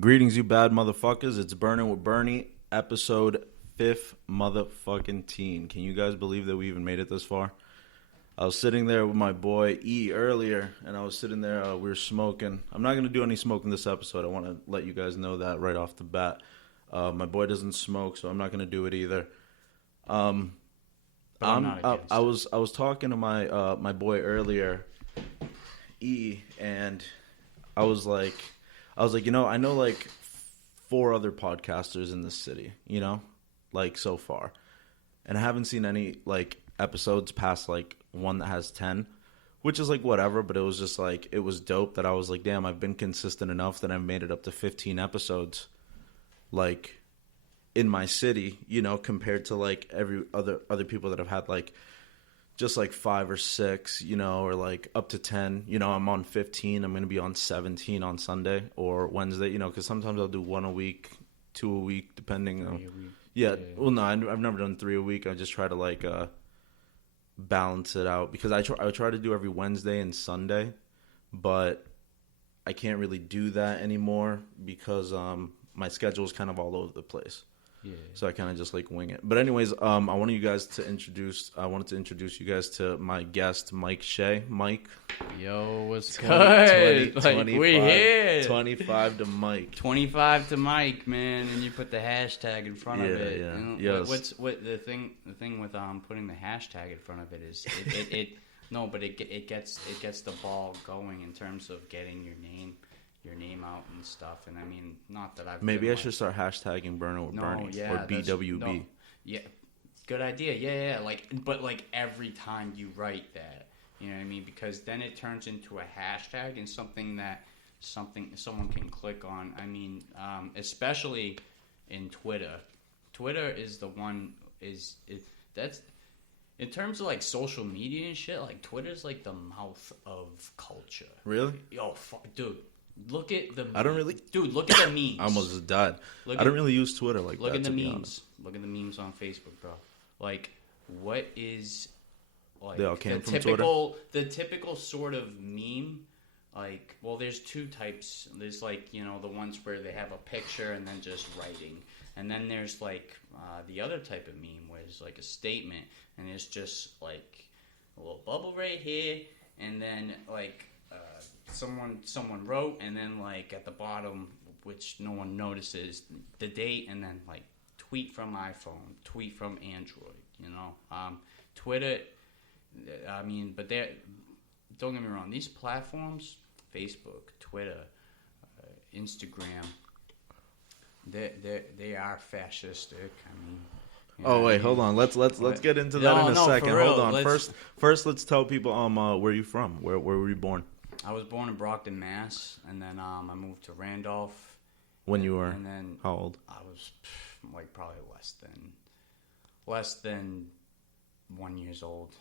Greetings, you bad motherfuckers. It's Burnin with Bernie, episode 5th motherfucking teen. Can you guys believe that we even made it this far? I was sitting there with my boy E earlier, and I was sitting there, we were smoking. I'm not going to do any smoking this episode. I want to let you guys know that right off the bat. My boy doesn't smoke, so I'm not going to do it either. But I'm not against I was talking to my boy earlier, E, and I was like, I know like 4 other podcasters in this city, like so far. And I haven't seen any like episodes past like one that has 10, which is like whatever, but it was just like, it was dope that I was like, damn, I've been consistent enough that I've made it up to 15 episodes, like in my city, compared to like every other people that have had like just like 5 or 6, or like up to 10. I'm on 15. I'm going to be on 17 on Sunday or Wednesday, because sometimes I'll do 1 a week, 2 a week, depending on. Yeah. Well, no, I've never done 3 a week. I just try to like balance it out because I try to do every Wednesday and Sunday, but I can't really do that anymore because my schedule is kind of all over the place. Yeah. So I kind of just like wing it. But anyways, I wanted to introduce you guys to my guest, Mike Shea. Mike. Yo, what's good? 25, we here. 25 to Mike. 25 to Mike, man, and you put the hashtag in front of it. Yeah. Yes. What the thing with putting the hashtag in front of it is it gets the ball going in terms of getting your name out and stuff. And I mean, not that I've maybe I should start hashtagging Burnin with Bernie or BWB. No, yeah, good idea. Yeah. But every time you write that, you know what I mean? Because then it turns into a hashtag and something someone can click on. I mean, especially in Twitter. Twitter is the one that's in terms of like social media and shit. Like Twitter's like the mouth of culture. Really? Yo, fuck, dude. Look at the. Look at the memes. I almost just died. I don't really use Twitter like that. Look at the memes. Look at the memes on Facebook, bro. Like, what is like they all came from typical Twitter? The typical sort of meme. Like, well, there's 2 types. There's like the ones where they have a picture and then just writing, and then there's like the other type of meme where it's like a statement and it's just like a little bubble right here, and then like. Someone wrote, and then like at the bottom, which no one notices, the date, and then like tweet from iPhone, tweet from Android. Twitter. I mean, but don't get me wrong. These platforms, Facebook, Twitter, Instagram, they are fascistic. I mean. Wait, hold on. Let's get into that in a second. Hold on. First, let's tell people where you from. Where were you born? I was born in Brockton, Mass, and then I moved to Randolph. When you were? And then how old? I was like probably less than 1 year old.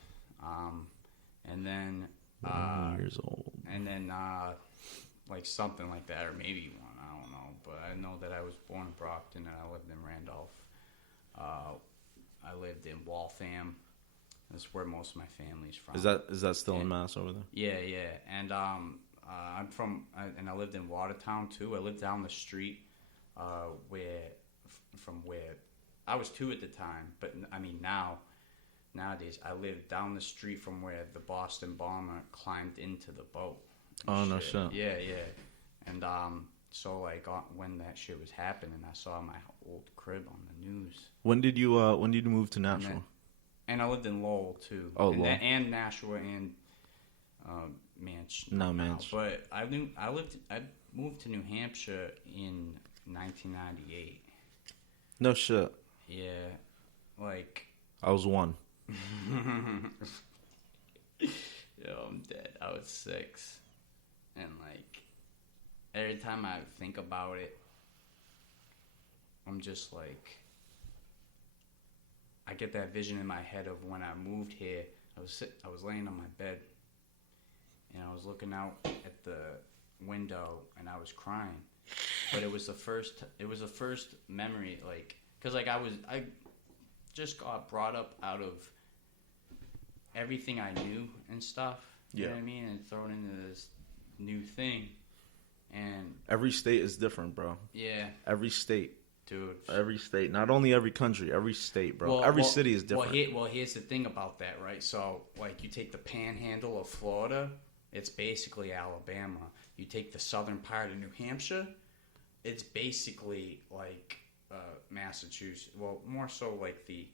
And then 1 year old. And then like something like that, or maybe 1. I don't know, but I know that I was born in Brockton and I lived in Randolph. I lived in Waltham. That's where most of my family's from. Is that still in Mass over there? Yeah. And I'm from, and I lived in Watertown too. I lived down the street from where I was 2 at the time. But I mean nowadays I live down the street from where the Boston bomber climbed into the boat. Oh no shit. Yeah. And so like when that shit was happening, I saw my old crib on the news. When did you move to Nashville? And I lived in Lowell too. Oh, Lowell. And Nashua and Manch. No, Manch. But I moved to New Hampshire in 1998. No shit. Yeah, like I was 1. Yo, I'm dead. I was 6, and like every time I think about it, I'm just like. I get that vision in my head of when I moved here. I was laying on my bed, and I was looking out at the window, and I was crying. But it was the first memory, like, cause like I just got brought up out of everything I knew and stuff. You know what I mean? And thrown into this new thing. And every state is different, bro. yeah, Every state. dude. Every state, not only every country, every state, bro. Every city is different. Well, here's the thing about that, right? So, like, you take the panhandle of Florida, it's basically Alabama. You take the southern part of New Hampshire, it's basically like Massachusetts. Well, more so like the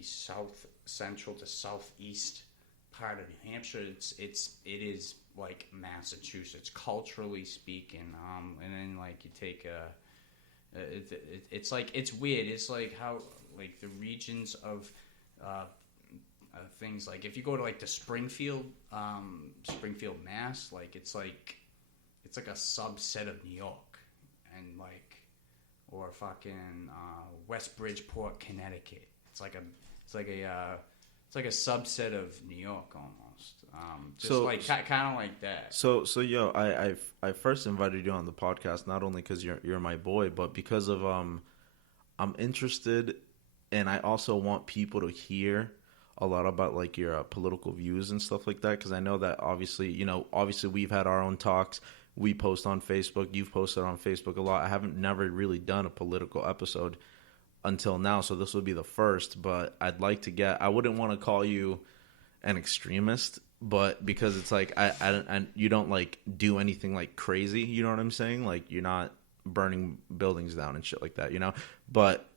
south central to southeast part of New Hampshire. It is like Massachusetts, culturally speaking. And then like you take it's like, it's weird. It's like how, like, the regions of things, like if you go to like the Springfield, Mass, like it's like a subset of New York, and like, or fucking West Bridgeport, Connecticut. It's like a subset of New York almost. Kind of like that. So yo, I first invited you on the podcast not only because you're my boy, but because of I'm interested, and I also want people to hear a lot about like your political views and stuff like that, because I know that obviously we've had our own talks. We post on Facebook. You've posted on Facebook a lot. I haven't never really done a political episode until now, so this will be the first. But I'd like to get. I wouldn't want to call you an extremist, but because it's like I you don't like do anything like crazy. You know what I'm saying? Like you're not burning buildings down and shit like that. But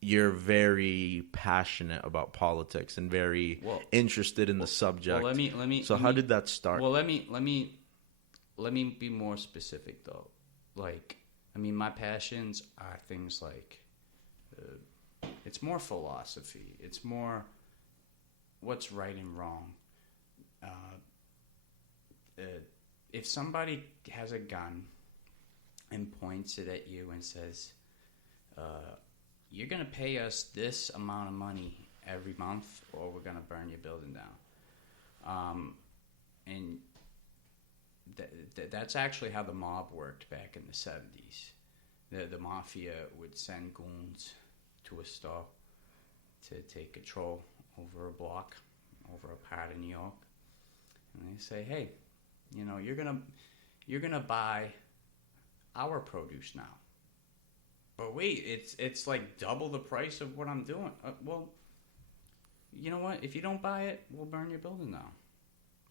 you're very passionate about politics and very interested in the subject. Well, let me. So how did that start? Well, let me be more specific though. Like, I mean, my passions are things like, it's more philosophy. It's more what's right and wrong. If somebody has a gun and points it at you and says, you're going to pay us this amount of money every month or we're going to burn your building down. And that's actually how the mob worked back in the 70s. The mafia would send goons to a store to take control over a block, over a part of New York, and they say, "Hey, you're gonna buy our produce now." But wait, it's like double the price of what I'm doing. Well, you know what? If you don't buy it, we'll burn your building down.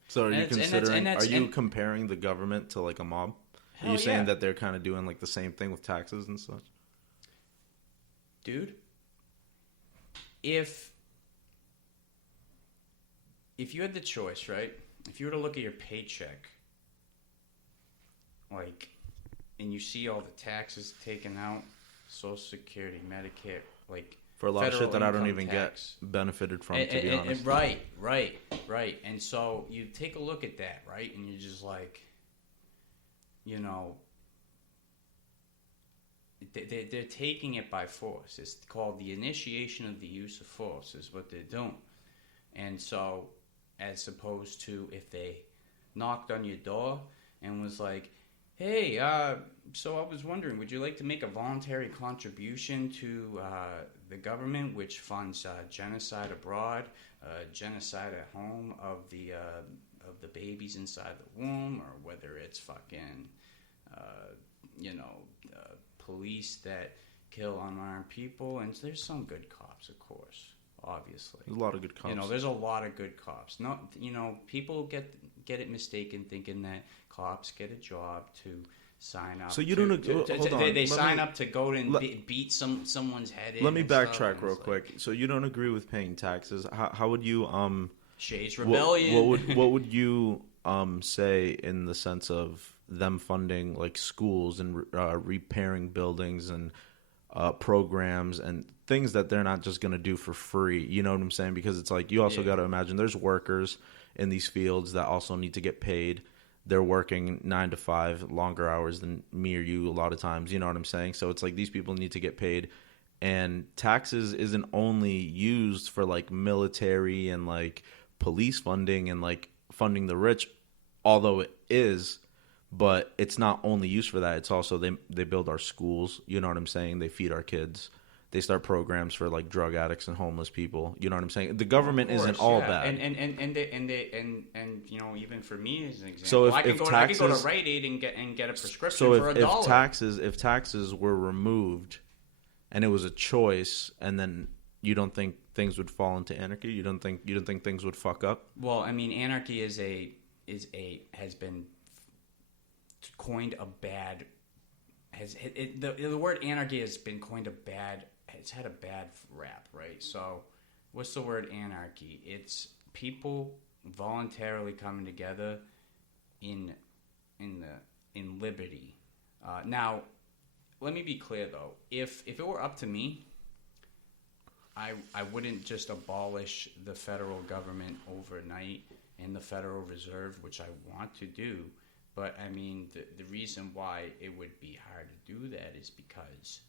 So are you comparing the government to like a mob? Are you saying that they're kind of doing like the same thing with taxes and such? Dude, if you had the choice, right? If you were to look at your paycheck, like, and you see all the taxes taken out, Social Security, Medicare, like, for a lot of shit that I don't even get benefited from, to be honest. Right. And so you take a look at that, right? And you're just like, they're taking it by force. It's called the initiation of the use of force is what they're doing. And so, as opposed to if they knocked on your door and was like, "Hey, so I was wondering, would you like to make a voluntary contribution to the government, which funds genocide abroad, genocide at home of the babies inside the womb, or whether it's fucking, police that kill unarmed people?" And there's some good cops, of course, obviously. There's a lot of good cops. There's a lot of good cops. No, people get it mistaken, thinking that cops get a job to sign up. So you don't hold on. They sign up to go and beat someone's head in. Let me backtrack real quick. So you don't agree with paying taxes? How would you Shea's Rebellion? What would you say in the sense of them funding like schools and repairing buildings and programs and things that they're not just going to do for free? You know what I'm saying? Because it's like, you also got to imagine there's workers in these fields that also need to get paid. They're working 9 to 5, longer hours than me or you a lot of times. You know what I'm saying? So it's like these people need to get paid. And taxes isn't only used for like military and like police funding and like funding the rich, although it is, but it's not only used for that. It's also they build our schools. You know what I'm saying? They feed our kids. they start programs for like drug addicts and homeless people. You know what I'm saying? The government Of course, isn't all yeah. bad. And you know, even for me as an example, So I can go to Rite Aid and get a prescription for $1. If taxes were removed, and it was a choice, and then you don't think things would fall into anarchy? You don't think things would fuck up? Well, I mean, anarchy has been coined a bad. The word anarchy has been coined a bad. It's had a bad rap, right? So, what's the word anarchy? It's people voluntarily coming together in liberty. Now, let me be clear though. If it were up to me, I wouldn't just abolish the federal government overnight and the Federal Reserve, which I want to do. But I mean, the reason why it would be hard to do that is because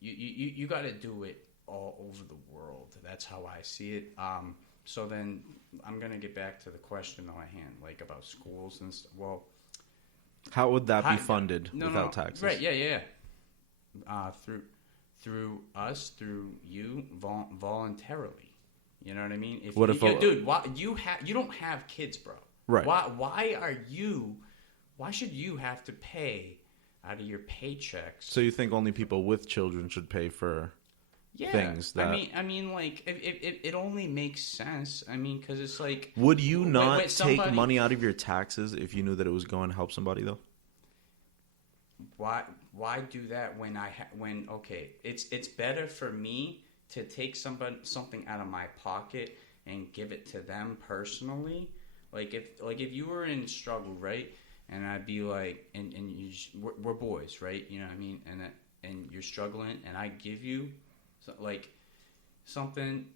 you got to do it all over the world. That's how I see it. So then I'm gonna get back to the question on hand, like about schools and stuff. Well, how would that be funded without taxes? Right? Yeah. Through us, through you, voluntarily. You know what I mean? Dude, you don't have kids, bro. Right. Why should you have to pay out of your paychecks? So you think only people with children should pay for things that... I mean, like, it only makes sense. I mean, because it's like... Would you not take money out of your taxes if you knew that it was going to help somebody, though? Why do that when okay, it's better for me to take something out of my pocket and give it to them personally. Like if you were in struggle, right? And I'd be like, we're boys, right? You know what I mean? And you're struggling, and I give you something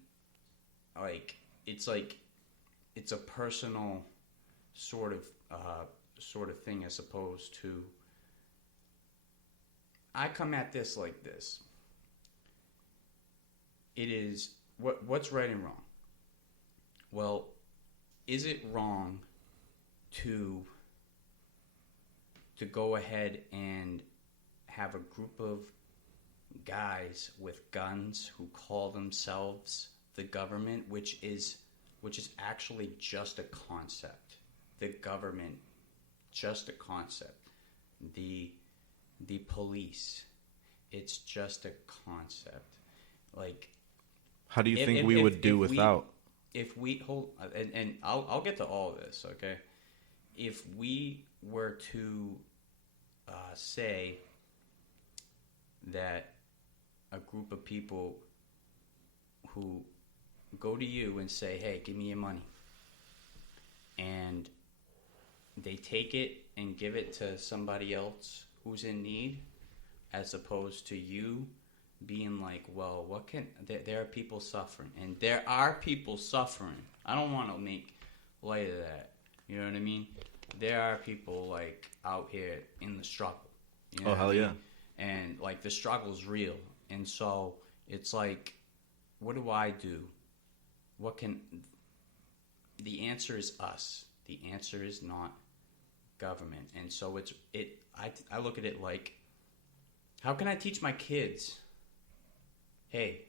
like it's a personal sort of thing as opposed to. I come at this like this. It is what's right and wrong. Well, is it wrong to go ahead and have a group of guys with guns who call themselves the government, which is actually just a concept. The government, just a concept. The police, it's just a concept. Like, how do you think we would do without? If we hold, and I'll get to all of this, okay? If we were to say that a group of people who go to you and say, hey, give me your money, and they take it and give it to somebody else who's in need, as opposed to you being like, well, there are people suffering, and there are people suffering. I don't want to make light of that. You know what I mean? There are people like out here in the struggle. You know hell yeah. And like the struggle's real. And so it's like, what do I do? The answer is us. The answer is not government. And so I look at it like, how can I teach my kids, hey,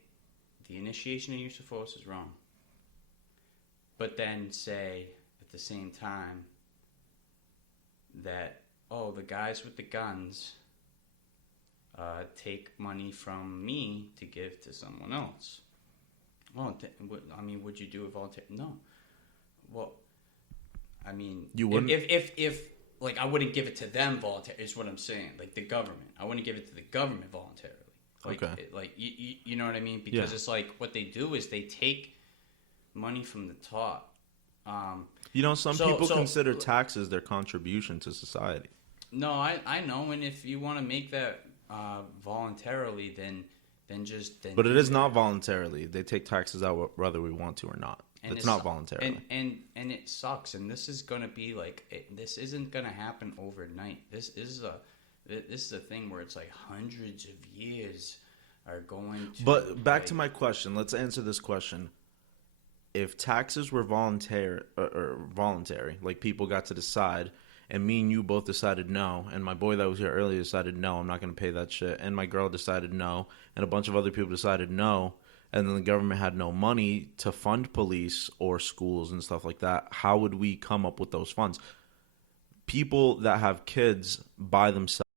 the initiation of use of force is wrong, but then say at the same time that, oh, the guys with the guns take money from me to give to someone else. Well, I mean, would you do it voluntarily? No. Well, I mean, you wouldn't. If like, I wouldn't give it to them voluntarily, is what I'm saying. Like, the government. I wouldn't give it to the government voluntarily. Like, okay. You know what I mean? Because it's like, what they do is they take money from the top. Some people consider taxes their contribution to society. No, I know. And if you want to make that voluntarily, then just... But it is not voluntarily. They take taxes out whether we want to or not. And it's not voluntarily. And it sucks. And this is going to be like, this isn't going to happen overnight. This is a thing where it's like hundreds of years are going to... But back to my question. Let's answer this question. If taxes were voluntary, like people got to decide, and me and you both decided no, and my boy that was here earlier decided no, I'm not going to pay that shit, and my girl decided no, and a bunch of other people decided no, and then the government had no money to fund police or schools and stuff like that, how would we come up with those funds? People that have kids by themselves